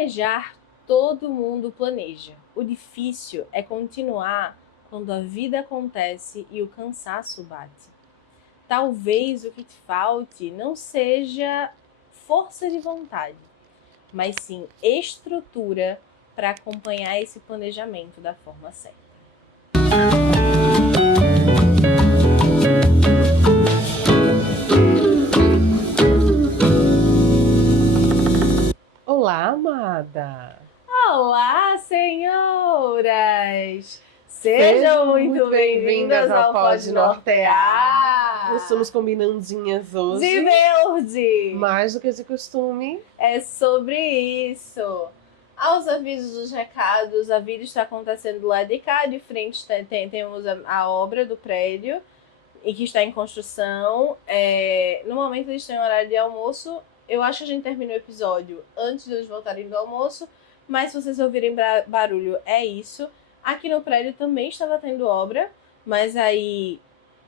Planejar, todo mundo planeja. O difícil é continuar quando a vida acontece e o cansaço bate. Talvez o que te falte não seja força de vontade, mas sim estrutura para acompanhar esse planejamento da forma certa. Olá, amada! Olá, senhoras! Sejam muito bem-vindas ao Pode Nortear! Nós somos combinandinhas hoje. De verde! Mais do que de costume. É sobre isso! Aos avisos dos recados, a vida está acontecendo lá de cá, de frente temos a obra do prédio e que está em construção. No momento eles estão em horário de almoço. Eu acho que a gente termina o episódio antes de eles voltarem do almoço, mas se vocês ouvirem barulho, é isso. Aqui no prédio também estava tendo obra, mas aí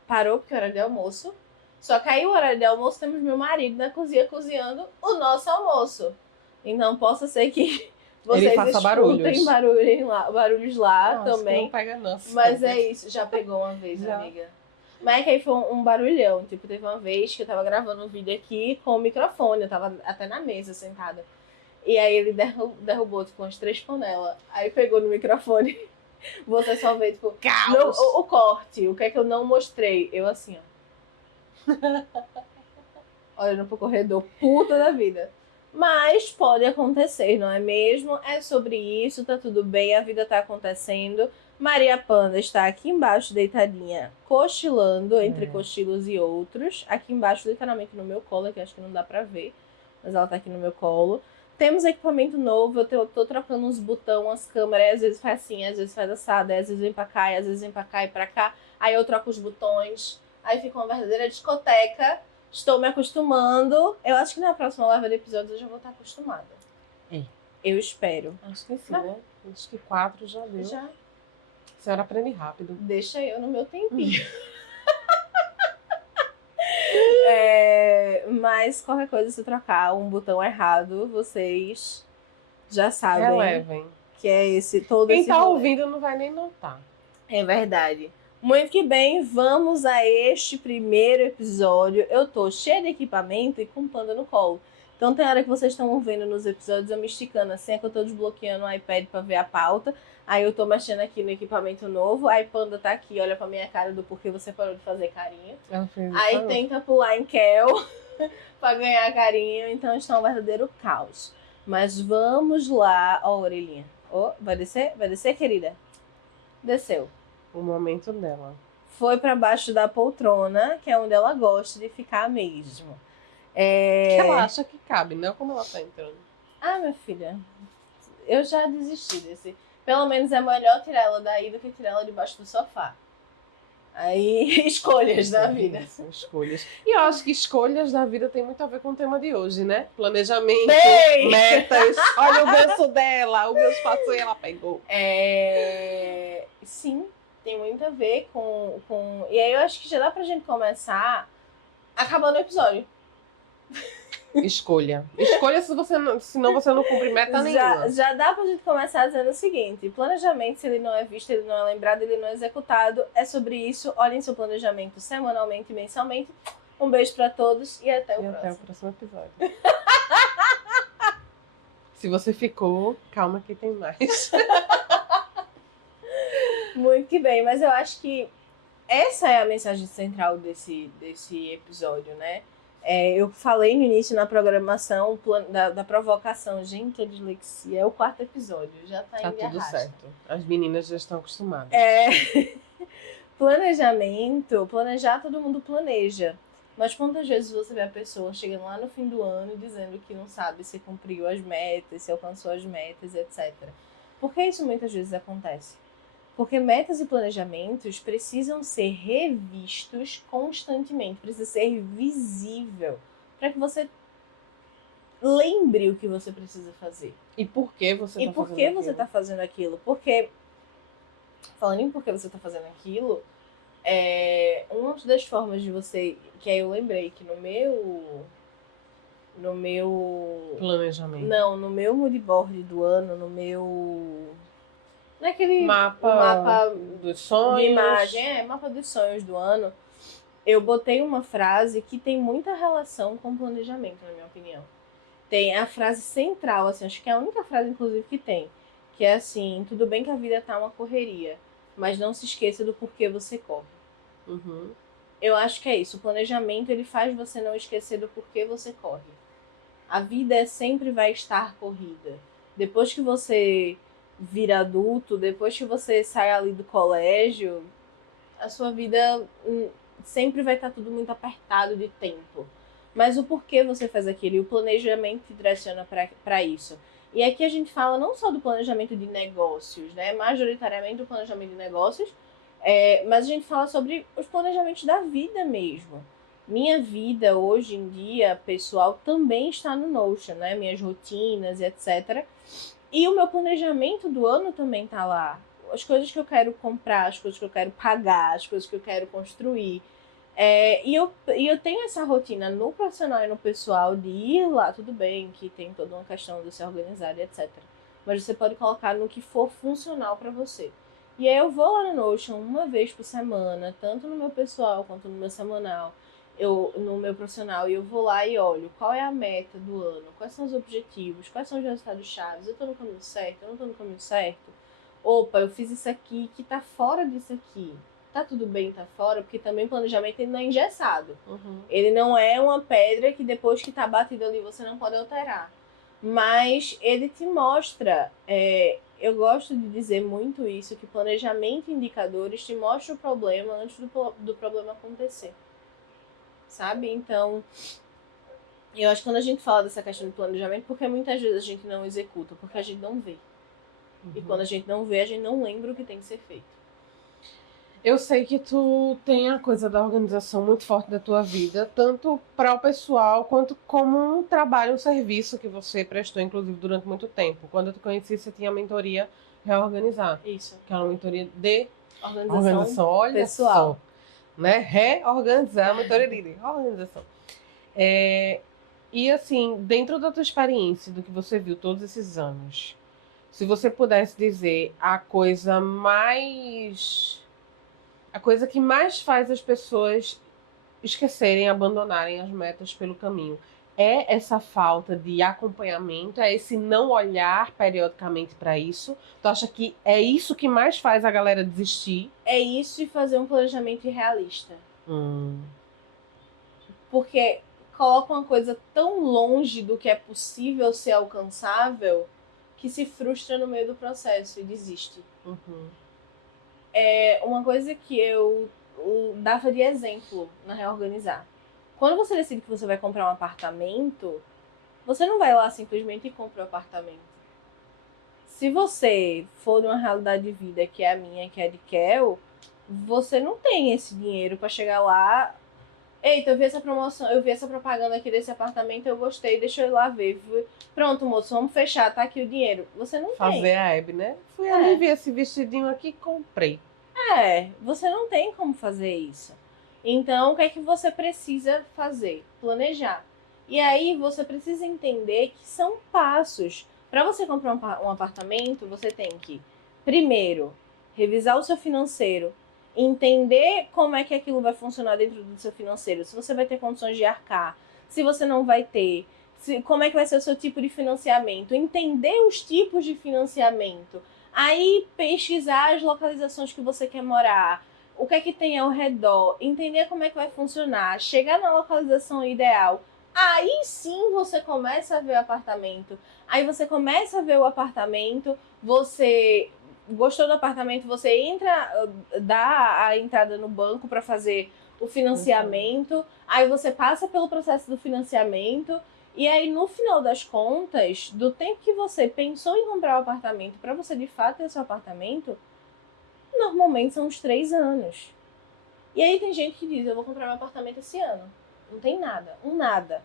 parou porque é horário de almoço. Só que aí o horário de almoço temos meu marido na cozinha cozinhando o nosso almoço. Então possa ser que vocês escutem barulhos lá. Nossa, também. Não pega não. Mas é isso, já pegou uma vez, já. Amiga. Mas é que aí foi um barulhão. Tipo, teve uma vez que eu tava gravando um vídeo aqui com o microfone. Eu tava até na mesa, sentada. E aí ele derrubou, tipo, umas 3 panelas. Aí pegou no microfone. Você só vê, tipo, o corte. O que é que eu não mostrei? Eu assim, ó. Olhando pro corredor, puta da vida. Mas pode acontecer, não é mesmo? É sobre isso, tá tudo bem, a vida tá acontecendo. Maria Panda está aqui embaixo, deitadinha, cochilando, entre cochilos e outros. Aqui embaixo, literalmente no meu colo, que acho que não dá pra ver. Mas ela tá aqui no meu colo. Temos equipamento novo, eu tô trocando uns botões, umas câmeras, às vezes faz assim, às vezes faz assada, às vezes vem pra cá, às vezes vem pra cá e pra cá. Aí eu troco os botões, aí fica uma verdadeira discoteca. Estou me acostumando. Eu acho que na próxima leva de episódios eu já vou estar acostumada. Eu espero. Acho que sim, né? Acho que 4 já deu. Já. A senhora aprende rápido. Deixa eu no meu tempinho. Mas qualquer coisa, se trocar um botão errado, vocês já sabem. Relevem. Que é esse todo Quem esse tá rolê. ouvindo não vai nem notar. É verdade. Muito que bem, vamos a este primeiro episódio. Eu tô cheia de equipamento e com Panda no colo. Então tem hora que vocês estão vendo nos episódios eu me esticando assim, é que eu tô desbloqueando o iPad pra ver a pauta. Aí eu tô mexendo aqui no equipamento novo, aí Panda tá aqui, olha pra minha cara do porquê você parou de fazer carinho. Aí tenta pular em Kel pra ganhar carinho, então está um verdadeiro caos. Mas vamos lá, ó a orelhinha. Ó, vai descer? Vai descer, querida? Desceu. O momento dela. Foi pra baixo da poltrona, que é onde ela gosta de ficar mesmo. Que ela acha que cabe, não como ela tá entrando. Ah, minha filha, eu já desisti desse. Pelo menos é melhor tirar ela daí do que tirar ela debaixo do sofá. Aí, escolhas da vida. São escolhas. E eu acho que escolhas da vida tem muito a ver com o tema de hoje, né? Planejamento, metas. Olha o ganso dela, o ganso passou e ela pegou. Sim, tem muito a ver com... E aí eu acho que já dá pra gente começar acabando o episódio. Escolha. Escolha senão você não cumpre meta nenhuma. Já dá pra gente começar dizendo o seguinte: planejamento, se ele não é visto, ele não é lembrado, ele não é executado. É sobre isso. Olhem seu planejamento semanalmente e mensalmente. Um beijo pra todos e até o próximo episódio. Se você ficou, calma que tem mais. Muito que bem, mas eu acho que essa é a mensagem central desse episódio, né? Eu falei no início na programação da provocação. Gente, a dislexia é o 4º episódio, já tá indo tudo arrasta. certo. As meninas já estão acostumadas. Planejamento, planejar todo mundo planeja. Mas quantas vezes você vê a pessoa chegando lá no fim do ano dizendo que não sabe se cumpriu as metas, se alcançou as metas, etc. Por que isso muitas vezes acontece? Porque metas e planejamentos precisam ser revistos constantemente, precisa ser visível, para que você lembre o que você precisa fazer. E por que você está fazendo aquilo? Porque, falando em por que você está fazendo aquilo, uma das formas de você, que aí eu lembrei que no meu no meu... Planejamento. Não, no meu moodboard do ano, no meu... Naquele mapa dos sonhos. de imagem, mapa dos sonhos do ano, eu botei uma frase que tem muita relação com planejamento, na minha opinião. Tem a frase central, assim, acho que é a única frase, inclusive, que tem. Que é assim, tudo bem que a vida tá uma correria, mas não se esqueça do porquê você corre. Uhum. Eu acho que é isso. O planejamento, ele faz você não esquecer do porquê você corre. A vida sempre vai estar corrida. Depois que você vira adulto, depois que você sai ali do colégio, a sua vida sempre vai estar tudo muito apertado de tempo. Mas o porquê você faz aquilo e o planejamento te direciona para isso. E aqui a gente fala não só do planejamento de negócios, né? Majoritariamente do planejamento de negócios, mas a gente fala sobre os planejamentos da vida mesmo. Minha vida hoje em dia, pessoal, também está no Notion, né? Minhas rotinas e etc. E o meu planejamento do ano também tá lá. As coisas que eu quero comprar, as coisas que eu quero pagar, as coisas que eu quero construir. E eu tenho essa rotina no profissional e no pessoal de ir lá, tudo bem, que tem toda uma questão de se organizar e etc. Mas você pode colocar no que for funcional para você. E aí eu vou lá no Notion uma vez por semana, tanto no meu pessoal quanto no meu semanal, no meu profissional, e eu vou lá e olho qual é a meta do ano, quais são os objetivos, quais são os resultados chaves, eu tô no caminho certo, eu não tô no caminho certo. Opa, eu fiz isso aqui que tá fora disso aqui. Tá tudo bem, tá fora, porque também planejamento ele não é engessado. Uhum. Ele não é uma pedra que depois que tá batido ali você não pode alterar. Mas ele te mostra, eu gosto de dizer muito isso, que planejamento e indicadores te mostram o problema antes do problema acontecer. Sabe? Então, eu acho que quando a gente fala dessa questão de planejamento, porque muitas vezes a gente não executa, porque a gente não vê. E quando a gente não vê, a gente não lembra o que tem que ser feito. Eu sei que tu tem a coisa da organização muito forte da tua vida, tanto para o pessoal quanto como um trabalho, um serviço que você prestou, inclusive, durante muito tempo. Quando eu te conheci, você tinha a mentoria Reorganizar. Isso. Que é uma mentoria de organização olha pessoal. só, né? Reorganizar, a mentoria de organização. E assim, dentro da tua experiência, do que você viu todos esses anos, se você pudesse dizer a coisa que mais faz as pessoas esquecerem, abandonarem as metas pelo caminho, é essa falta de acompanhamento, é esse não olhar periodicamente para isso. Tu acha que é isso que mais faz a galera desistir? É isso e fazer um planejamento irrealista. Porque coloca uma coisa tão longe do que é possível ser alcançável que se frustra no meio do processo e desiste. Uhum. Uma coisa que eu dava de exemplo na Reorganizar. Quando você decide que você vai comprar um apartamento, você não vai lá simplesmente e compra o apartamento. Se você for de uma realidade de vida que é a minha, que é a de Kel, você não tem esse dinheiro para chegar lá. Eita, eu vi essa promoção, eu vi essa propaganda aqui desse apartamento, eu gostei, deixa eu ir lá ver. Pronto, moço, vamos fechar, tá aqui o dinheiro. Você não tem. Fazer a Hebe, né? Fui ali ver esse vestidinho aqui e comprei. Você não tem como fazer isso. Então, o que é que você precisa fazer? Planejar. E aí, você precisa entender que são passos. Para você comprar um apartamento, você tem que, primeiro, revisar o seu financeiro, entender como é que aquilo vai funcionar dentro do seu financeiro, se você vai ter condições de arcar, se você não vai ter, como é que vai ser o seu tipo de financiamento, entender os tipos de financiamento, aí pesquisar as localizações que você quer morar, o que é que tem ao redor, entender como é que vai funcionar, chegar na localização ideal. Aí sim você começa a ver o apartamento. Aí você começa a ver o apartamento, você gostou do apartamento, você entra, dá a entrada no banco para fazer o financiamento, aí você passa pelo processo do financiamento, e aí no final das contas, do tempo que você pensou em comprar o apartamento para você de fato ter seu apartamento, normalmente são uns 3 anos. E aí tem gente que diz, eu vou comprar meu apartamento esse ano. Não tem nada, nada.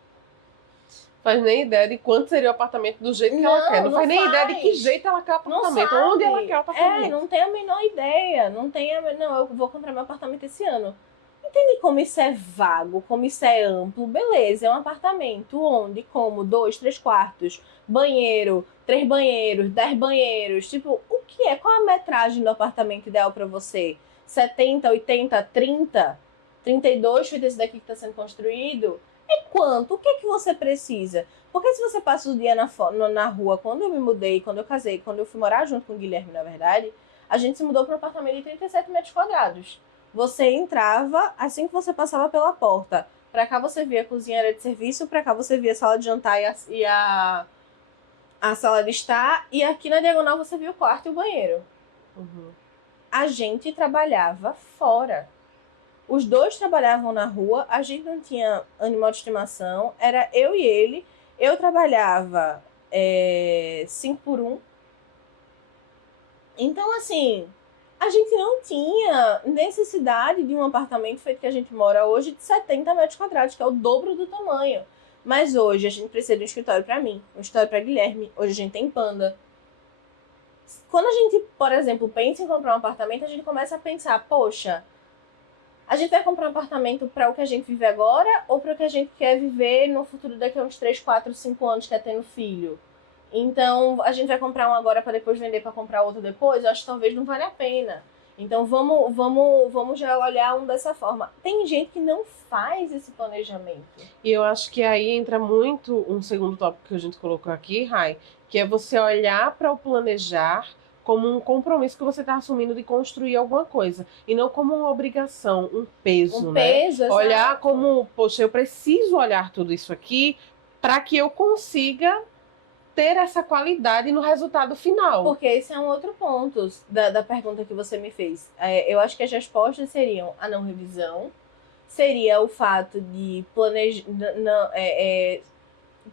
Faz nem ideia de quanto seria o apartamento do jeito que ela quer. Não faz nem ideia de que jeito ela quer o apartamento. Onde ela quer o apartamento. Não tem a menor ideia. Não, eu vou comprar meu apartamento esse ano. Entende como isso é vago, como isso é amplo? Beleza, é um apartamento onde, como 2, 3 quartos, banheiro, 3 banheiros, 10 banheiros. Tipo, o que é? Qual a metragem do apartamento ideal para você? 70, 80, 30? 32 feito esse daqui que está sendo construído? É quanto? O que é que você precisa? Porque se você passa o dia na rua, quando eu me mudei, quando eu casei, quando eu fui morar junto com o Guilherme, na verdade, a gente se mudou para um apartamento de 37 metros quadrados. Você entrava assim que você passava pela porta. Pra cá você via a cozinha, área de serviço, pra cá você via a sala de jantar a sala de estar, e aqui na diagonal você via o quarto e o banheiro. Uhum. A gente trabalhava fora. Os dois trabalhavam na rua, a gente não tinha animal de estimação, era eu e ele. Eu trabalhava 5 por 1. Então, assim, a gente não tinha necessidade de um apartamento feito que a gente mora hoje de 70 metros quadrados, que é o dobro do tamanho. Mas hoje a gente precisa de um escritório para mim, um escritório para Guilherme. Hoje a gente tem Panda. Quando a gente, por exemplo, pensa em comprar um apartamento, a gente começa a pensar, poxa, a gente vai comprar um apartamento para o que a gente vive agora ou para o que a gente quer viver no futuro daqui a uns 3, 4, 5 anos, que é tendo filho? Então, a gente vai comprar um agora para depois vender para comprar outro depois? Eu acho que talvez não vale a pena. Então, vamos já olhar um dessa forma. Tem gente que não faz esse planejamento. E eu acho que aí entra muito um segundo tópico que a gente colocou aqui, Rai, que é você olhar para o planejar como um compromisso que você está assumindo de construir alguma coisa. E não como uma obrigação, um peso, Um né? peso, exato. Olhar como, poxa, eu preciso olhar tudo isso aqui para que eu consiga ter essa qualidade no resultado final. Porque esse é um outro ponto da pergunta que você me fez. Eu acho que as respostas seriam a não revisão, seria o fato de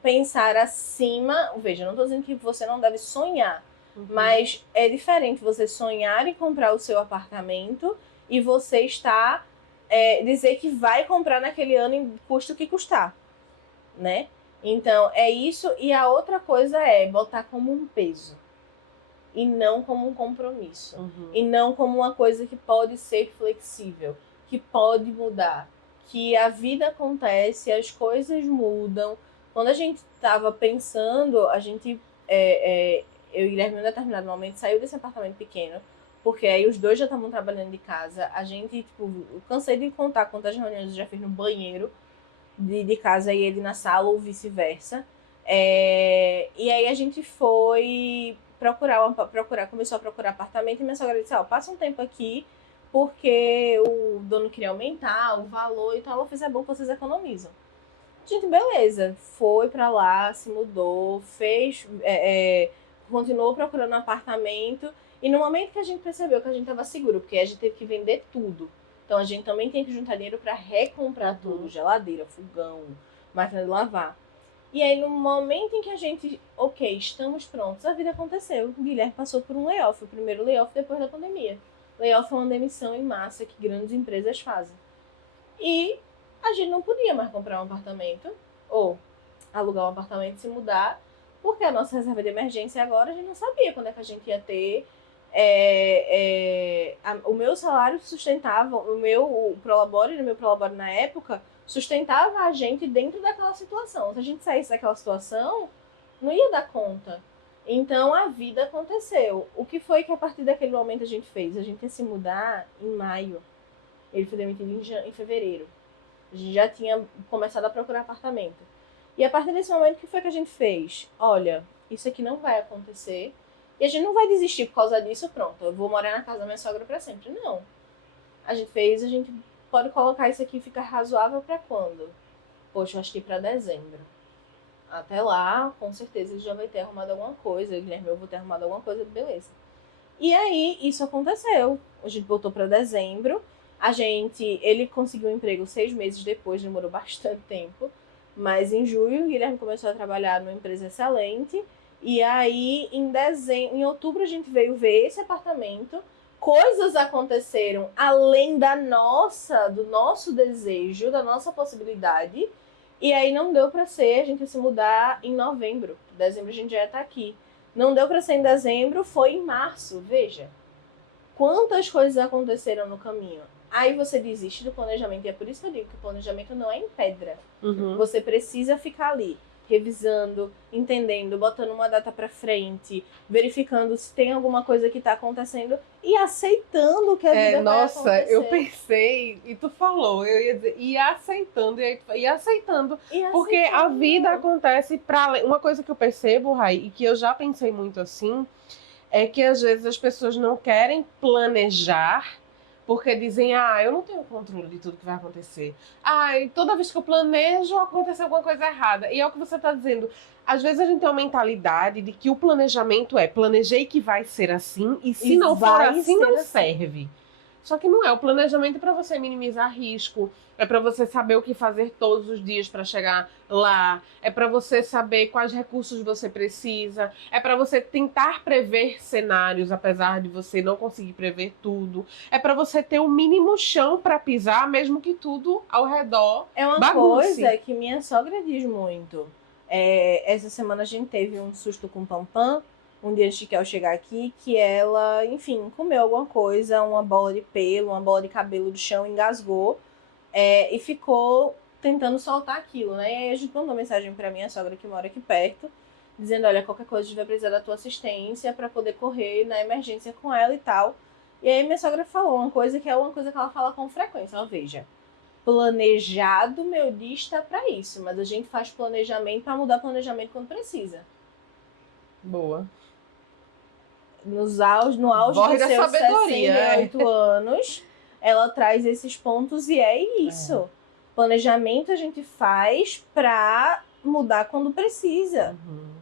pensar acima. Veja, não estou dizendo que você não deve sonhar, mas é diferente você sonhar em comprar o seu apartamento e você estar dizer que vai comprar naquele ano em custo que custar, né? Então, é isso. E a outra coisa é botar como um peso. E não como um compromisso. E não como uma coisa que pode ser flexível. Que pode mudar. Que a vida acontece, as coisas mudam. Quando a gente estava pensando, a gente... eu e o Guilherme, em um determinado momento, saiu desse apartamento pequeno. Porque aí os dois já estavam trabalhando de casa. A gente, tipo... Eu cansei de contar quantas reuniões eu já fiz no banheiro de casa e ele na sala ou vice-versa. E aí a gente foi começou a procurar apartamento e minha sogra disse, passa um tempo aqui porque o dono queria aumentar o valor e tal. Ela fez, é bom que vocês economizam. Gente, beleza. Foi pra lá, se mudou, continuou procurando um apartamento. E no momento que a gente percebeu que a gente tava seguro, porque a gente teve que vender tudo. Então a gente também tem que juntar dinheiro para recomprar tudo, geladeira, fogão, máquina de lavar. E aí no momento em que a gente, estamos prontos, a vida aconteceu. O Guilherme passou por um layoff, o primeiro layoff depois da pandemia. Layoff é uma demissão em massa que grandes empresas fazem. E a gente não podia mais comprar um apartamento ou alugar um apartamento e se mudar, porque a nossa reserva de emergência agora a gente não sabia quando é que a gente ia ter. O meu salário sustentava, o Prolabore, meu Prolabore na época, sustentava a gente dentro daquela situação. Se a gente saísse daquela situação, não ia dar conta. Então a vida aconteceu. O que foi que a partir daquele momento a gente fez? A gente ia se mudar em maio. Ele foi demitido em fevereiro. A gente já tinha começado a procurar apartamento. E a partir desse momento, o que foi que a gente fez? Olha, isso aqui não vai acontecer. E a gente não vai desistir por causa disso, pronto, eu vou morar na casa da minha sogra pra sempre. Não. A gente pode colocar isso aqui e ficar razoável pra quando? Poxa, eu acho que pra dezembro. Até lá, com certeza, ele já vai ter arrumado alguma coisa. Guilherme, eu vou ter arrumado alguma coisa, beleza. E aí, isso aconteceu. A gente botou pra dezembro. Ele conseguiu um emprego 6 meses depois, demorou bastante tempo. Mas em julho, o Guilherme começou a trabalhar numa empresa excelente. E aí, em outubro, a gente veio ver esse apartamento. Coisas aconteceram além do nosso desejo, da nossa possibilidade. E aí não deu pra ser, a gente ia se mudar em novembro. Em dezembro a gente já ia estar aqui. Não deu pra ser em dezembro, foi em março, veja. Quantas coisas aconteceram no caminho. Aí você desiste do planejamento. E é por isso que eu digo que o planejamento não é em pedra. Uhum. Você precisa ficar ali, revisando, entendendo, botando uma data pra frente, verificando se tem alguma coisa que tá acontecendo e aceitando que a vida vai acontecer. Eu pensei, e tu falou, eu ia dizer, e aceitando, e aceitando. Porque a vida acontece para uma coisa que eu percebo, Rai, e que eu já pensei muito assim, é que às vezes as pessoas não querem planejar porque dizem, eu não tenho controle de tudo que vai acontecer. E toda vez que eu planejo, acontece alguma coisa errada. E é o que você está dizendo. Às vezes a gente tem uma mentalidade de que o planejamento planejei que vai ser assim, e se não for assim, não serve. Só que não é. O planejamento é para você minimizar risco, é para você saber o que fazer todos os dias para chegar lá, é para você saber quais recursos você precisa, é para você tentar prever cenários, apesar de você não conseguir prever tudo, é para você ter o mínimo chão para pisar, mesmo que tudo ao redor é uma bagunce. coisa que minha sogra diz muito. Essa semana a gente teve um susto com o Pampam, um dia antes de que eu chegar aqui, que ela, enfim, comeu alguma coisa, uma bola de pelo, uma bola de cabelo do chão, engasgou e ficou tentando soltar aquilo, né? E aí a gente mandou mensagem pra minha sogra que mora aqui perto, dizendo, olha, qualquer coisa a gente vai precisar da tua assistência pra poder correr na emergência com ela e tal. E aí minha sogra falou uma coisa que é uma coisa que ela fala com frequência, ela veja, planejado, meu dia está pra isso, mas a gente faz planejamento pra mudar planejamento quando precisa. Boa. No auge dos seus 68 anos, ela traz esses pontos e é isso. Planejamento a gente faz pra mudar quando precisa.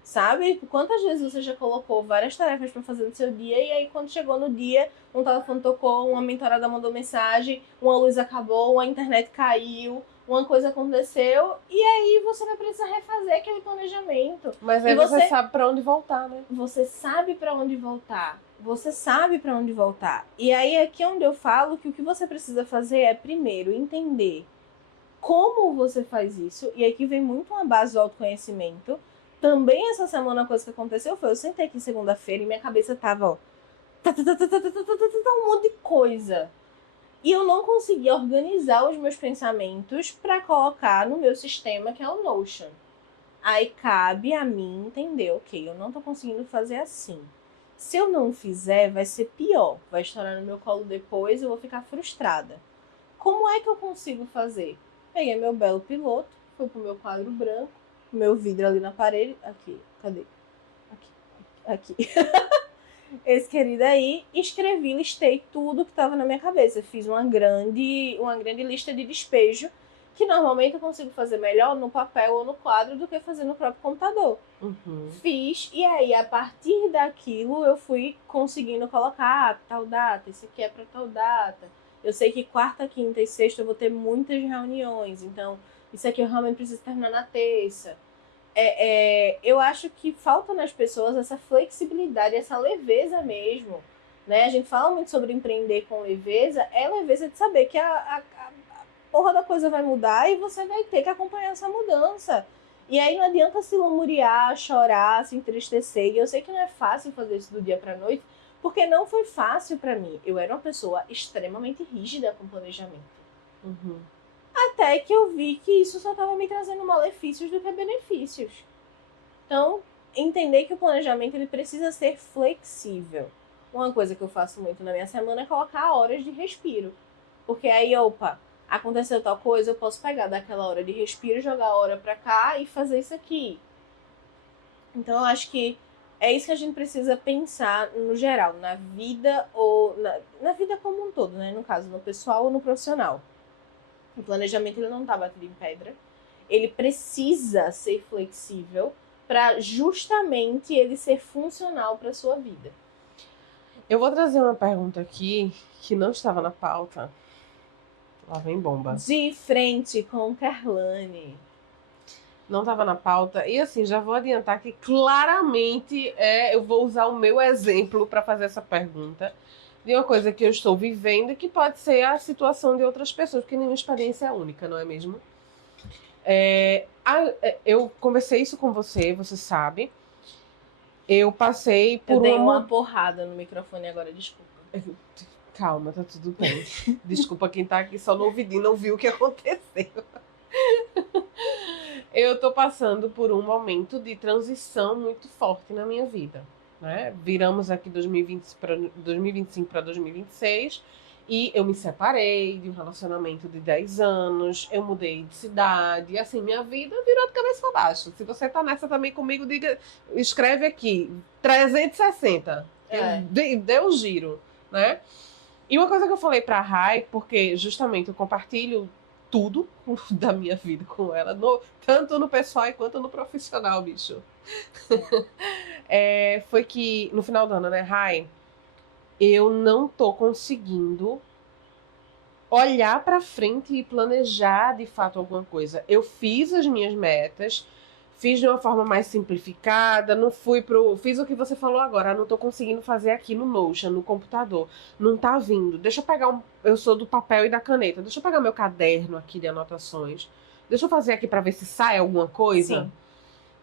Sabe? Quantas vezes você já colocou várias tarefas pra fazer no seu dia e aí quando chegou no dia, um telefone tocou, uma mentorada mandou mensagem, uma luz acabou, a internet caiu, uma coisa aconteceu e aí você vai precisar refazer aquele planejamento. Mas aí você sabe pra onde voltar, né? Você sabe pra onde voltar. Você sabe pra onde voltar. E aí é aqui onde eu falo que o que você precisa fazer é, primeiro, entender como você faz isso. E aqui vem muito uma base do autoconhecimento. Também essa semana a coisa que aconteceu foi, eu sentei aqui segunda-feira e minha cabeça tava, ó, um monte de coisa. E eu não conseguia organizar os meus pensamentos pra colocar no meu sistema, que é o Notion. Aí cabe a mim entender, ok, eu não tô conseguindo fazer assim. Se eu não fizer, vai ser pior. Vai estourar no meu colo depois, eu vou ficar frustrada. Como é que eu consigo fazer? Peguei meu belo piloto, fui pro meu quadro branco, meu vidro ali na parede. Aqui, cadê? Aqui. Esse querido aí, escrevi, listei tudo que tava na minha cabeça. Fiz uma grande lista de despejo, que normalmente eu consigo fazer melhor no papel ou no quadro do que fazer no próprio computador. Fiz, e aí a partir daquilo eu fui conseguindo colocar tal data, esse aqui é pra tal data. Eu sei que quarta, quinta e sexta eu vou ter muitas reuniões, então isso aqui eu realmente preciso terminar na terça. Eu acho que falta nas pessoas essa flexibilidade, essa leveza mesmo, né? A gente fala muito sobre empreender com leveza, é leveza de saber que a porra da coisa vai mudar e você vai ter que acompanhar essa mudança. E aí não adianta se lamuriar, chorar, se entristecer. E eu sei que não é fácil fazer isso do dia pra noite, porque não foi fácil pra mim. Eu era uma pessoa extremamente rígida com planejamento. Até que eu vi que isso só estava me trazendo malefícios do que benefícios. Então, entender que o planejamento ele precisa ser flexível. Uma coisa que eu faço muito na minha semana é colocar horas de respiro. Porque aí, opa, aconteceu tal coisa, eu posso pegar daquela hora de respiro, jogar a hora pra cá e fazer isso aqui. Então, eu acho que é isso que a gente precisa pensar no geral, na vida ou na vida como um todo, né? No caso, no pessoal ou no profissional. O planejamento ele não tá batido em pedra. Ele precisa ser flexível para justamente ele ser funcional para sua vida. Eu vou trazer uma pergunta aqui que não estava na pauta. Lá vem bomba. De frente com Kerlane. Não estava na pauta. E assim, já vou adiantar que claramente eu vou usar o meu exemplo para fazer essa pergunta. De uma coisa que eu estou vivendo, que pode ser a situação de outras pessoas, porque nenhuma experiência é única, não é mesmo? Eu conversei isso com você, você sabe. Eu passei por Eu dei uma porrada no microfone agora, desculpa. Calma, tá tudo bem. Desculpa quem tá aqui só no ouvidinho não viu o que aconteceu. Eu tô passando por um momento de transição muito forte na minha vida, né? Viramos aqui 2025 para 2026 e eu me separei de um relacionamento de 10 anos, eu mudei de cidade, e assim, minha vida virou de cabeça para baixo. Se você tá nessa também comigo, escreve aqui, 360. Deu um giro, né? E uma coisa que eu falei pra Rai, porque justamente eu compartilho tudo da minha vida com ela, tanto no pessoal quanto no profissional, bicho. Foi que no final do ano, né, Rai, eu não tô conseguindo olhar pra frente e planejar de fato alguma coisa. Eu fiz as minhas metas, fiz de uma forma mais simplificada, não fui fiz o que você falou agora, não tô conseguindo fazer aqui no Notion, no computador. Não tá vindo. Deixa eu pegar eu sou do papel e da caneta. Deixa eu pegar meu caderno aqui de anotações. Deixa eu fazer aqui para ver se sai alguma coisa. Sim.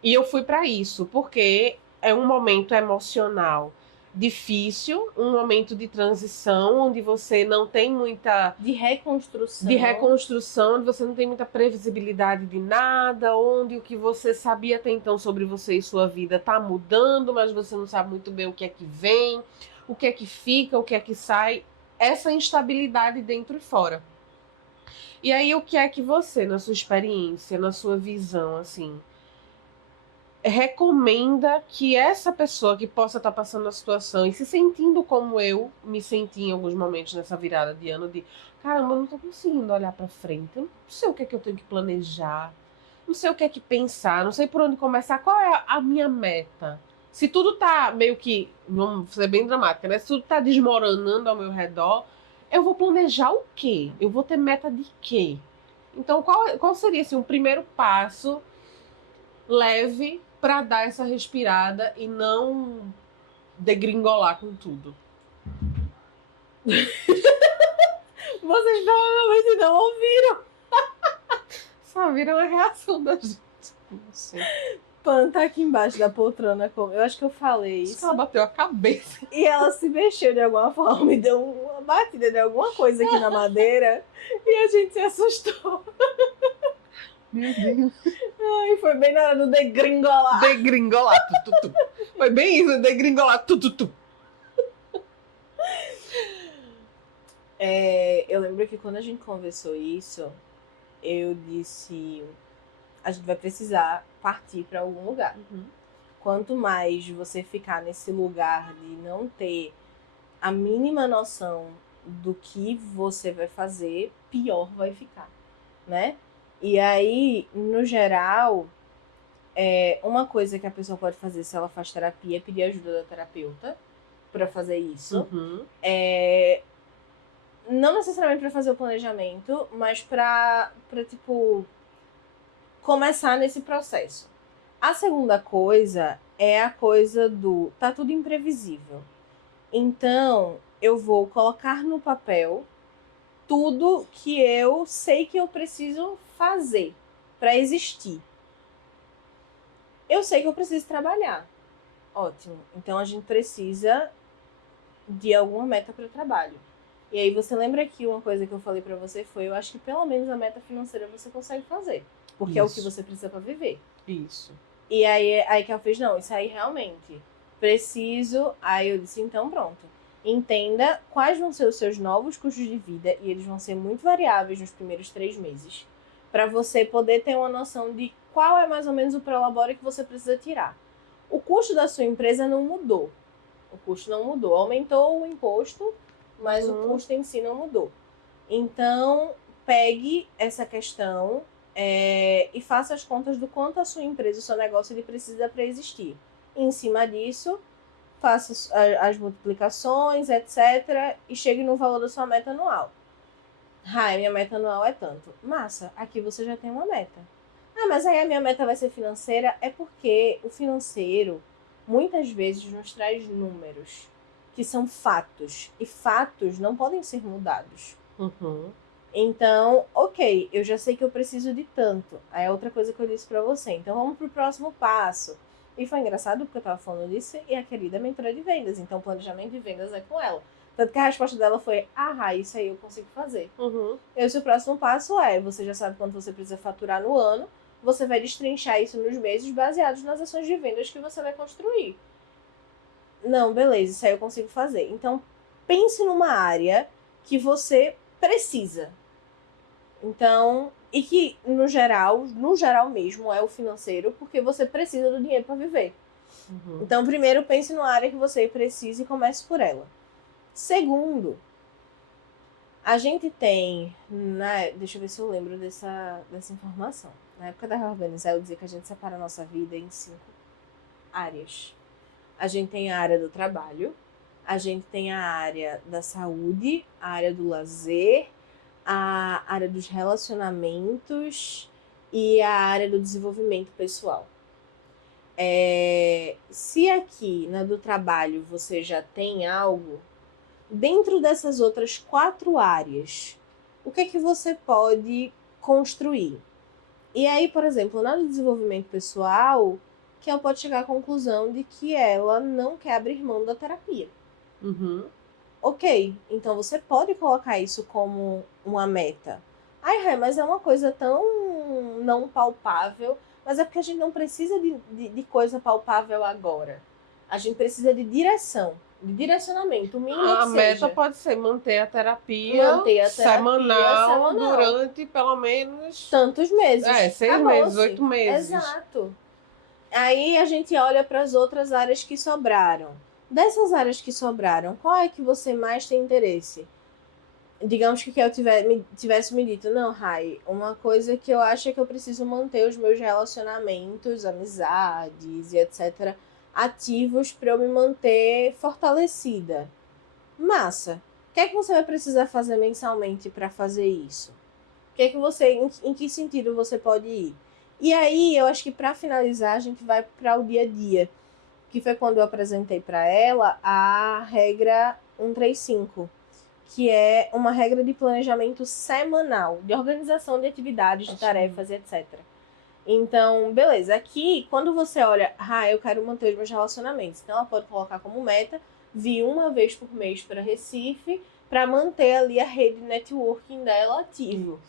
E eu fui para isso, porque é um momento emocional difícil, um momento de transição, onde você não tem muita... De reconstrução. Onde você não tem muita previsibilidade de nada, onde o que você sabia até então sobre você e sua vida está mudando, mas você não sabe muito bem o que é que vem, o que é que fica, o que é que sai. Essa instabilidade dentro e fora. E aí, o que é que você, na sua experiência, na sua visão, assim, recomenda que essa pessoa que possa estar passando a situação e se sentindo como eu me senti em alguns momentos nessa virada de ano, de caramba, eu não tô conseguindo olhar pra frente, eu não sei o que é que eu tenho que planejar, não sei o que é que pensar, não sei por onde começar, qual é a minha meta? Se tudo tá meio que, vamos ser bem dramática, né? Se tudo tá desmoronando ao meu redor, eu vou planejar o quê? Eu vou ter meta de quê? Então, qual seria assim, um primeiro passo leve para dar essa respirada e não degringolar com tudo? Vocês provavelmente não ouviram. Só viram a reação da gente. Não sei. Pan tá aqui embaixo da poltrona. Eu acho que eu falei isso. Ela bateu a cabeça. E ela se mexeu de alguma forma, me deu uma batida de alguma coisa aqui na madeira. E a gente se assustou. Meu Deus. Ai, foi bem na hora do degringolar. Degringolar. Tu. Foi bem isso, degringolar. Tu. Eu lembro que quando a gente conversou isso, eu disse: a gente vai precisar partir para algum lugar. Uhum. Quanto mais você ficar nesse lugar de não ter a mínima noção do que você vai fazer, pior vai ficar, né? E aí, no geral, uma coisa que a pessoa pode fazer se ela faz terapia é pedir ajuda da terapeuta para fazer isso. Uhum. Não necessariamente para fazer o planejamento, mas para tipo, começar nesse processo. A segunda coisa é a coisa do tá tudo imprevisível. Então, eu vou colocar no papel tudo que eu sei que eu preciso fazer para existir. Eu sei que eu preciso trabalhar. Ótimo. Então, a gente precisa de alguma meta para o trabalho. E aí, você lembra que uma coisa que eu falei para você foi, eu acho que pelo menos a meta financeira você consegue fazer. Porque isso. É o que você precisa para viver. Isso. E aí que ela fez, não, isso aí realmente preciso. Aí eu disse, então pronto. Entenda quais vão ser os seus novos custos de vida, e eles vão ser muito variáveis nos primeiros 3 meses, para você poder ter uma noção de qual é mais ou menos o prolabore que você precisa tirar. O custo da sua empresa não mudou. O custo não mudou. Aumentou o imposto, mas o custo em si não mudou. Então, pegue essa questão e faça as contas do quanto a sua empresa, o seu negócio, ele precisa para existir. E, em cima disso, faça as multiplicações, etc. E chegue no valor da sua meta anual. Minha meta anual é tanto. Massa, aqui você já tem uma meta. Mas aí a minha meta vai ser financeira. É porque o financeiro, muitas vezes, nos traz números, que são fatos. E fatos não podem ser mudados. Uhum. Então, ok, eu já sei que eu preciso de tanto. Aí é outra coisa que eu disse pra você. Então vamos pro próximo passo. E foi engraçado porque eu tava falando disso e a querida mentora de vendas. Então, planejamento de vendas é com ela. Tanto que a resposta dela foi, isso aí eu consigo fazer. Uhum. E o próximo passo é, você já sabe quanto você precisa faturar no ano, você vai destrinchar isso nos meses baseados nas ações de vendas que você vai construir. Não, beleza, isso aí eu consigo fazer. Então, pense numa área que você precisa. Então, e que no geral mesmo é o financeiro, porque você precisa do dinheiro para viver. Uhum. Então, primeiro, pense numa área que você precisa e comece por ela. Segundo, a gente tem, deixa eu ver se eu lembro dessa informação. Na época da reorganizar, eu dizia que a gente separa a nossa vida em 5 áreas. A gente tem a área do trabalho, a gente tem a área da saúde, a área do lazer, a área dos relacionamentos e a área do desenvolvimento pessoal. Se aqui na do trabalho você já tem algo, dentro dessas outras 4 áreas, o que é que você pode construir? E aí, por exemplo, na do desenvolvimento pessoal, que ela pode chegar à conclusão de que ela não quer abrir mão da terapia. Uhum. Ok, então você pode colocar isso como uma meta. Mas é uma coisa tão não palpável. Mas é porque a gente não precisa de coisa palpável agora. A gente precisa de direção, de direcionamento, o mínimo A que meta seja. pode ser manter a terapia semanal durante pelo menos tantos meses. 6 meses, 8 meses. Exato. Aí a gente olha para as outras áreas que sobraram. Dessas áreas que sobraram, qual é que você mais tem interesse? Digamos que eu tivesse me dito, não, Rai, uma coisa que eu acho é que eu preciso manter os meus relacionamentos, amizades e etc. ativos para eu me manter fortalecida. Massa. O que é que você vai precisar fazer mensalmente para fazer isso? Em que sentido você pode ir? E aí, eu acho que para finalizar, a gente vai para o dia a dia, que foi quando eu apresentei para ela a regra 135, que é uma regra de planejamento semanal, de organização de atividades, de tarefas e etc. Então, beleza. Aqui, quando você olha, eu quero manter os meus relacionamentos. Então, ela pode colocar como meta vir uma vez por mês para Recife, para manter ali a rede de networking dela ativa,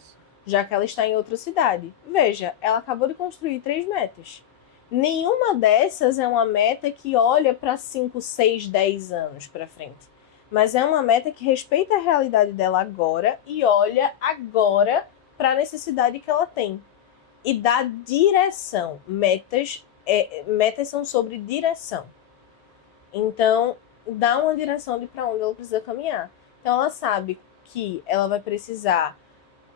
já que ela está em outra cidade. Veja, ela acabou de construir 3 metas. Nenhuma dessas é uma meta que olha para 5, 6, 10 anos para frente. Mas é uma meta que respeita a realidade dela agora e olha agora para a necessidade que ela tem. E dá direção. Metas são sobre direção. Então, dá uma direção de para onde ela precisa caminhar. Então, ela sabe que ela vai precisar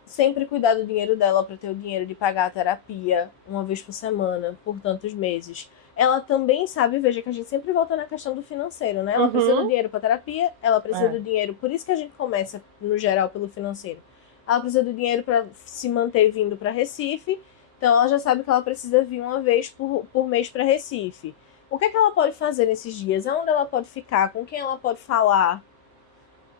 sempre cuidar do dinheiro dela para ter o dinheiro de pagar a terapia uma vez por semana, por tantos meses. Ela também sabe, veja que a gente sempre volta na questão do financeiro, né? Ela precisa do dinheiro para terapia, ela precisa do dinheiro, por isso que a gente começa, no geral, pelo financeiro. Ela precisa do dinheiro para se manter vindo para Recife, então ela já sabe que ela precisa vir uma vez por mês para Recife. O que é que ela pode fazer nesses dias? Aonde ela pode ficar? Com quem ela pode falar?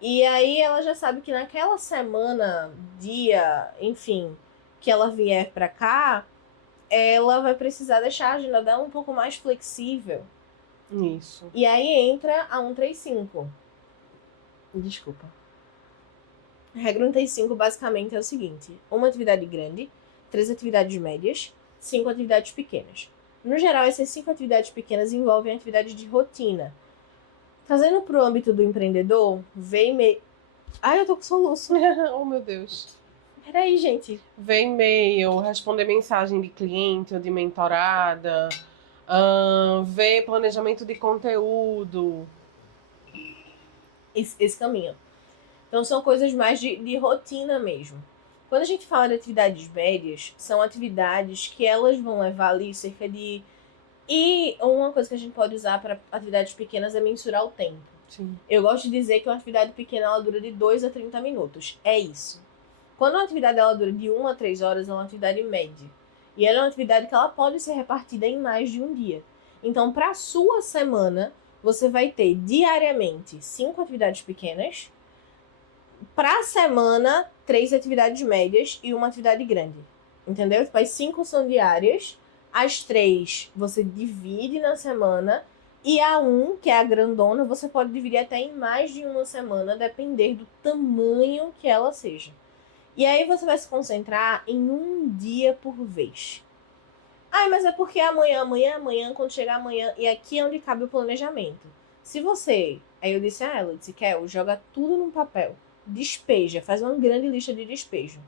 E aí ela já sabe que naquela semana, dia, enfim, que ela vier pra cá, ela vai precisar deixar a agenda dela um pouco mais flexível. Isso. E aí entra a 135. Desculpa. A regra 135 basicamente é o seguinte: uma atividade grande, 3 atividades médias, 5 atividades pequenas. No geral, essas 5 atividades pequenas envolvem atividades de rotina. Trazendo para o âmbito do empreendedor, vem e-mail. Eu tô com soluço. Oh, meu Deus. Peraí, gente. Vem e-mail, responder mensagem de cliente ou de mentorada, ver planejamento de conteúdo. Esse caminho. Então, são coisas mais de rotina mesmo. Quando a gente fala de atividades médias, são atividades que elas vão levar ali cerca de... E uma coisa que a gente pode usar para atividades pequenas é mensurar o tempo. Sim. Eu gosto de dizer que uma atividade pequena ela dura de 2 a 30 minutos. É isso. Quando uma atividade ela dura de 1 a 3 horas, é uma atividade média. E ela é uma atividade que ela pode ser repartida em mais de um dia. Então, para a sua semana, você vai ter diariamente 5 atividades pequenas. Para a semana, 3 atividades médias e uma atividade grande. Entendeu? Tipo, as 5 são diárias. As 3 você divide na semana E a 1, que é a grandona, você pode dividir até em mais de uma semana, depender do tamanho que ela seja. E aí você vai se concentrar em um dia por vez. Ai, mas é porque amanhã, quando chegar amanhã, e aqui é onde cabe o planejamento. Se você, aí eu disse a ela, disse, Kel, joga tudo num papel, despeja, faz uma grande lista de despejo.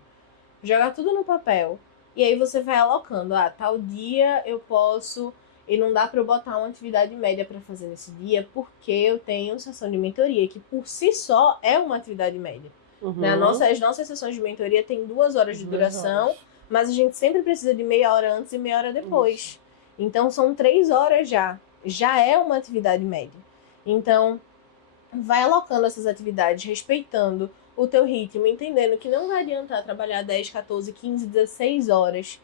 Joga tudo no papel, e aí você vai alocando, tal dia eu posso, e não dá pra eu botar uma atividade média pra fazer nesse dia, porque eu tenho sessão de mentoria, que por si só é uma atividade média. Né? As nossas sessões de mentoria têm 2 horas de duração, mas a gente sempre precisa de meia hora antes e meia hora depois. Isso. Então, são 3 horas já. Já é uma atividade média. Então, vai alocando essas atividades, respeitando o teu ritmo, entendendo que não vai adiantar trabalhar 10, 14, 15, 16 horas.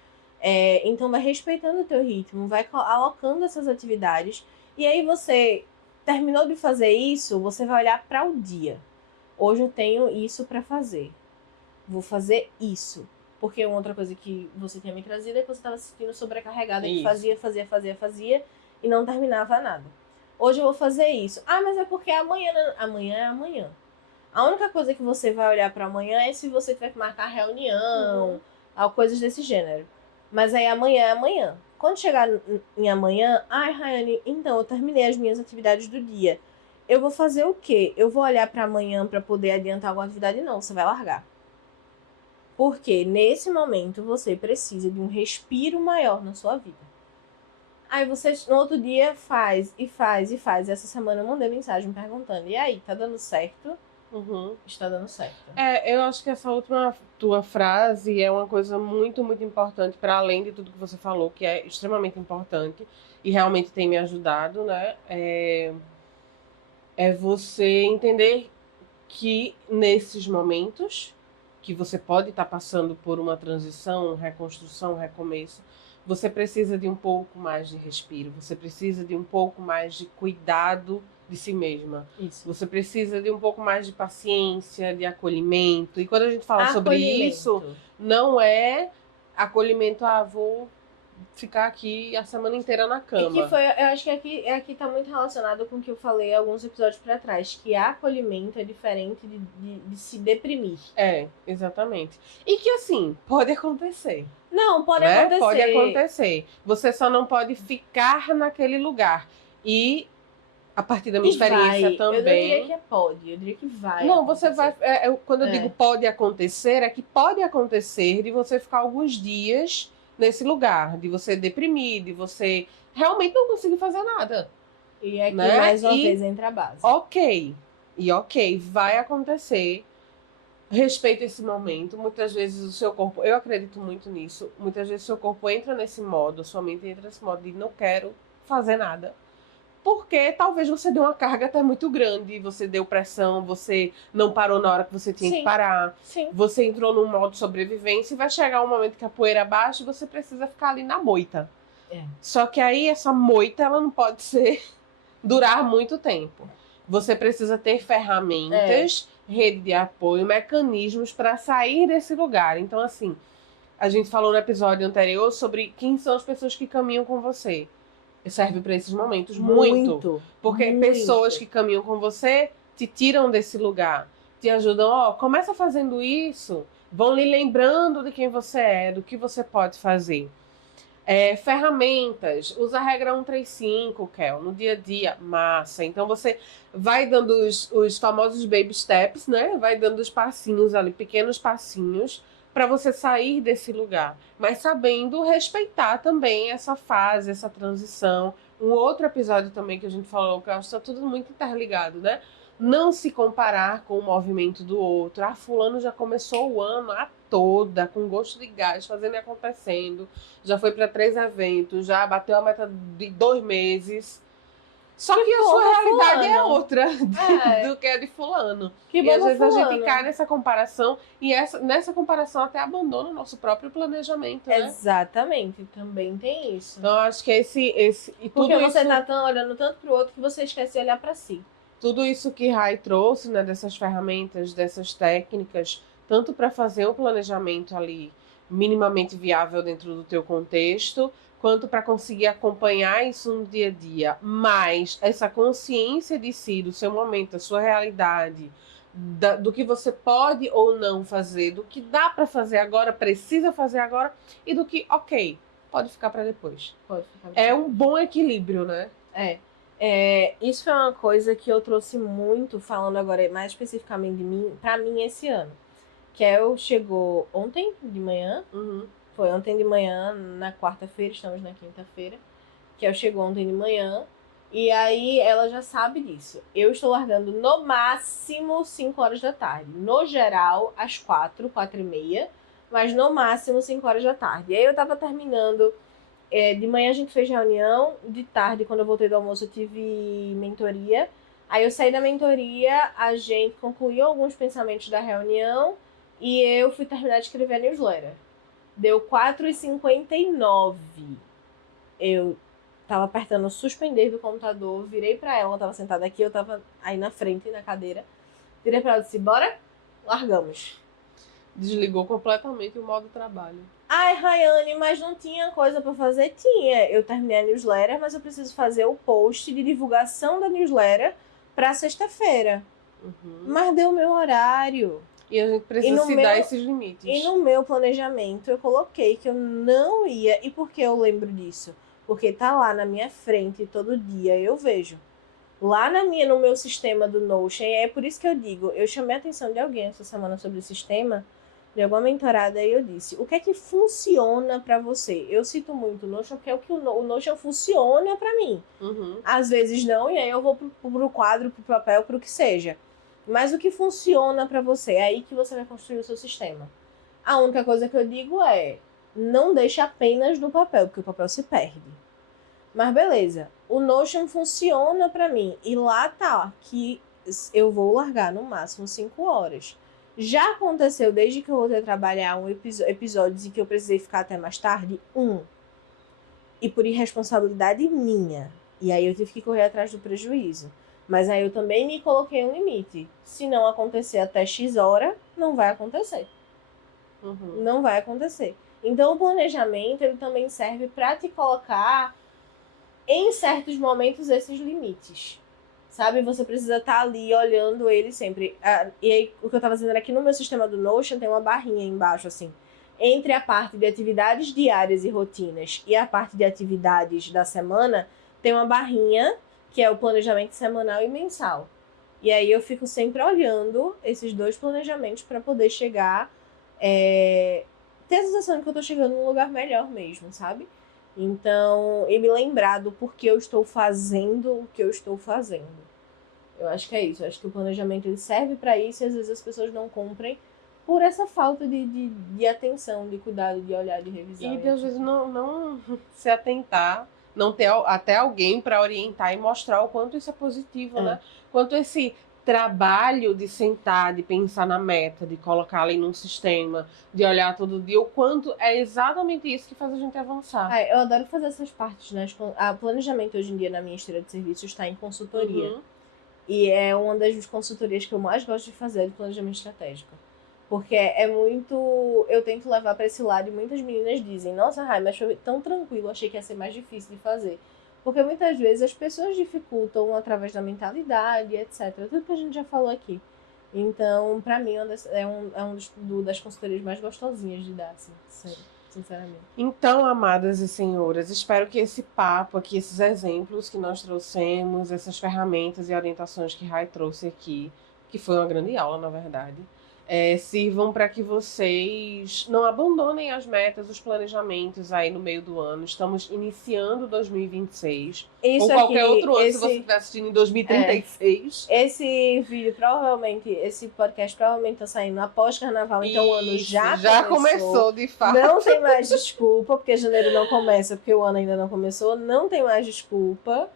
Então, vai respeitando o teu ritmo, vai alocando essas atividades. E aí, você terminou de fazer isso, você vai olhar para o dia. Hoje eu tenho isso para fazer. Vou fazer isso. Porque uma outra coisa que você tinha me trazido é que você estava se sentindo sobrecarregada, que fazia e não terminava nada. Hoje eu vou fazer isso. Mas é porque amanhã é amanhã. A única coisa que você vai olhar para amanhã é se você tiver que marcar reunião, coisas desse gênero. Mas aí amanhã é amanhã. Quando chegar em amanhã, Rayane, então eu terminei as minhas atividades do dia. Eu vou fazer o quê? Eu vou olhar para amanhã para poder adiantar alguma atividade? Não, você vai largar. Porque nesse momento você precisa de um respiro maior na sua vida. Aí você no outro dia faz. Essa semana eu mandei mensagem perguntando, e aí, tá dando certo? Está dando certo. Eu acho que essa última tua frase é uma coisa muito, muito importante, para além de tudo que você falou, que é extremamente importante e realmente tem me ajudado, né? É você entender que nesses momentos que você pode estar passando por uma transição, reconstrução, recomeço, você precisa de um pouco mais de respiro, você precisa de um pouco mais de cuidado de si mesma. Isso. Você precisa de um pouco mais de paciência, de acolhimento. E quando a gente fala sobre isso, não é acolhimento, vou ficar aqui a semana inteira na cama. Eu acho que aqui tá muito relacionado com o que eu falei alguns episódios pra trás, que acolhimento é diferente de se deprimir. Exatamente. E que assim, pode acontecer. Não, pode acontecer. Pode acontecer. Você só não pode ficar naquele lugar. E a partir da minha experiência também. Eu não diria que pode, eu diria que vai. Não, você vai. Quando eu digo pode acontecer, é que pode acontecer de você ficar alguns dias nesse lugar, de você deprimir, de você realmente não conseguir fazer nada. E aqui mais uma vez entra a base. Ok, vai acontecer. Respeita esse momento. Muitas vezes o seu corpo, eu acredito muito nisso, muitas vezes o seu corpo entra nesse modo, sua mente entra nesse modo de não quero fazer nada. Porque talvez você deu uma carga até muito grande, você deu pressão, você não parou na hora que você tinha que parar. Sim. Você entrou num modo de sobrevivência e vai chegar um momento que a poeira baixa e você precisa ficar ali na moita. Só que aí essa moita, ela não pode durar muito tempo. Você precisa ter ferramentas, rede de apoio, mecanismos para sair desse lugar. Então, assim, a gente falou no episódio anterior sobre quem são as pessoas que caminham com você. Serve para esses momentos muito. Porque pessoas que caminham com você te tiram desse lugar, te ajudam. Começa fazendo isso, vão lhe lembrando de quem você é, do que você pode fazer. Ferramentas, usa a regra 135, Kel, no dia a dia, massa. Então você vai dando os famosos baby steps, né? Vai dando os passinhos ali, pequenos passinhos, para você sair desse lugar, mas sabendo respeitar também essa fase, essa transição. Um outro episódio também que a gente falou, que eu acho que está tudo muito interligado, né? Não se comparar com o movimento do outro. Fulano já começou o ano toda com gosto de gás, fazendo e acontecendo. Já foi para 3 eventos, já bateu a meta de 2 meses. Só que a sua realidade é outra do que a de fulano. E às vezes a gente cai nessa comparação e nessa comparação até abandona o nosso próprio planejamento, né? Exatamente, também tem isso. Então acho que porque você tá olhando tanto pro outro que você esquece de olhar para si. Tudo isso que Rai trouxe, né, dessas ferramentas, dessas técnicas, tanto para fazer o planejamento ali minimamente viável dentro do teu contexto, quanto para conseguir acompanhar isso no dia a dia. Mas essa consciência de si, do seu momento, da sua realidade, do que você pode ou não fazer, do que dá para fazer agora, precisa fazer agora, e do que, ok, pode ficar para depois. Pode ficar pra É um bom equilíbrio, né? Isso foi uma coisa que eu trouxe muito, falando agora mais especificamente de mim, pra mim esse ano. Que chegou ontem de manhã, foi ontem de manhã, na quarta-feira, estamos na quinta-feira. Que chegou ontem de manhã, e aí ela já sabe disso. Eu estou largando no máximo 5 horas da tarde. No geral, às 4h30, mas no máximo 5 horas da tarde. E aí eu tava terminando. De manhã a gente fez reunião, de tarde, quando eu voltei do almoço, eu tive mentoria. Aí eu saí da mentoria, a gente concluiu alguns pensamentos da reunião e eu fui terminar de escrever a newsletter. Deu 4h59. Eu tava apertando suspender do computador, virei pra ela tava sentada aqui, eu tava aí na frente, na cadeira. Virei pra ela e disse, bora? Largamos. Desligou completamente o modo trabalho. Ai, Rayane, mas não tinha coisa pra fazer? Tinha. Eu terminei a newsletter, mas eu preciso fazer o post de divulgação da newsletter pra sexta-feira. Mas deu o meu horário. E a gente precisa se dar esses limites. E no meu planejamento eu coloquei que eu não ia. E por que eu lembro disso? Porque tá lá na minha frente todo dia, eu vejo. Lá no meu sistema do Notion, e é por isso que eu digo, eu chamei a atenção de alguém essa semana sobre o sistema, de alguma mentorada, e eu disse, o que é que funciona pra você? Eu cito muito o Notion, porque é o que o Notion funciona pra mim. Às vezes não, e aí eu vou pro quadro, pro papel, pro que seja. Mas o que funciona pra você? É aí que você vai construir o seu sistema. A única coisa que eu digo é, não deixe apenas no papel, porque o papel se perde. Mas beleza, o Notion funciona pra mim. E lá tá que eu vou largar no máximo 5 horas. Já aconteceu desde que eu voltei a trabalhar episódios em que eu precisei ficar até mais tarde? E por irresponsabilidade minha. E aí eu tive que correr atrás do prejuízo. Mas aí eu também me coloquei um limite. Se não acontecer até X hora, não vai acontecer. Não vai acontecer. Então o planejamento ele também serve para te colocar em certos momentos esses limites. Sabe? Você precisa estar ali olhando ele sempre. E aí, o que eu estava dizendo aqui no meu sistema do Notion tem uma barrinha embaixo, assim. Entre a parte de atividades diárias e rotinas e a parte de atividades da semana, tem uma barrinha que é o planejamento semanal e mensal. E aí eu fico sempre olhando esses dois planejamentos para poder chegar... ter a sensação de que eu tô chegando num lugar melhor mesmo, sabe? Então, e me lembrar do porquê eu estou fazendo o que eu estou fazendo. Eu acho que é isso. Eu acho que o planejamento ele serve para isso e às vezes as pessoas não cumprem por essa falta de atenção, de cuidado, de olhar, de revisar. E às vezes não se atentar, não ter até alguém para orientar e mostrar o quanto isso é positivo, né? Quanto esse trabalho de sentar, de pensar na meta, de colocar ali num sistema, de olhar todo dia, o quanto é exatamente isso que faz a gente avançar. Eu adoro fazer essas partes, né? O planejamento hoje em dia na minha esteira de serviços está em consultoria. E é uma das consultorias que eu mais gosto de fazer, de planejamento estratégico. Porque é muito... Eu tento levar para esse lado e muitas meninas dizem, nossa, Rai, mas foi tão tranquilo, achei que ia ser mais difícil de fazer. Porque muitas vezes as pessoas dificultam através da mentalidade, etc. Tudo que a gente já falou aqui. Então, pra mim, das consultorias mais gostosinhas de dar, assim, sinceramente. Então, amadas e senhoras, espero que esse papo aqui, esses exemplos que nós trouxemos, essas ferramentas e orientações que Rai trouxe aqui, que foi uma grande aula, na verdade, sirvam para que vocês não abandonem as metas, os planejamentos aí no meio do ano. Estamos iniciando 2026. Isso ou qualquer aqui, outro ano, se você estiver assistindo em 2036. Esse vídeo esse podcast provavelmente tá saindo após carnaval, então o ano já começou, de fato. Não tem mais desculpa, porque janeiro não começa, porque o ano ainda não começou. Não tem mais desculpa.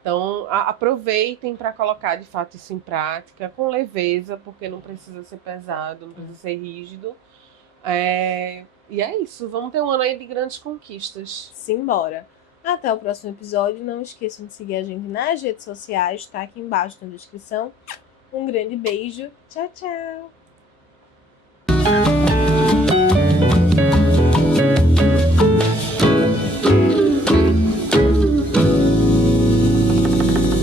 Então, aproveitem para colocar, de fato, isso em prática, com leveza, porque não precisa ser pesado, não precisa ser rígido. E é isso, vamos ter um ano aí de grandes conquistas. Simbora. Até o próximo episódio. Não esqueçam de seguir a gente nas redes sociais, tá aqui embaixo na descrição. Um grande beijo. Tchau, tchau.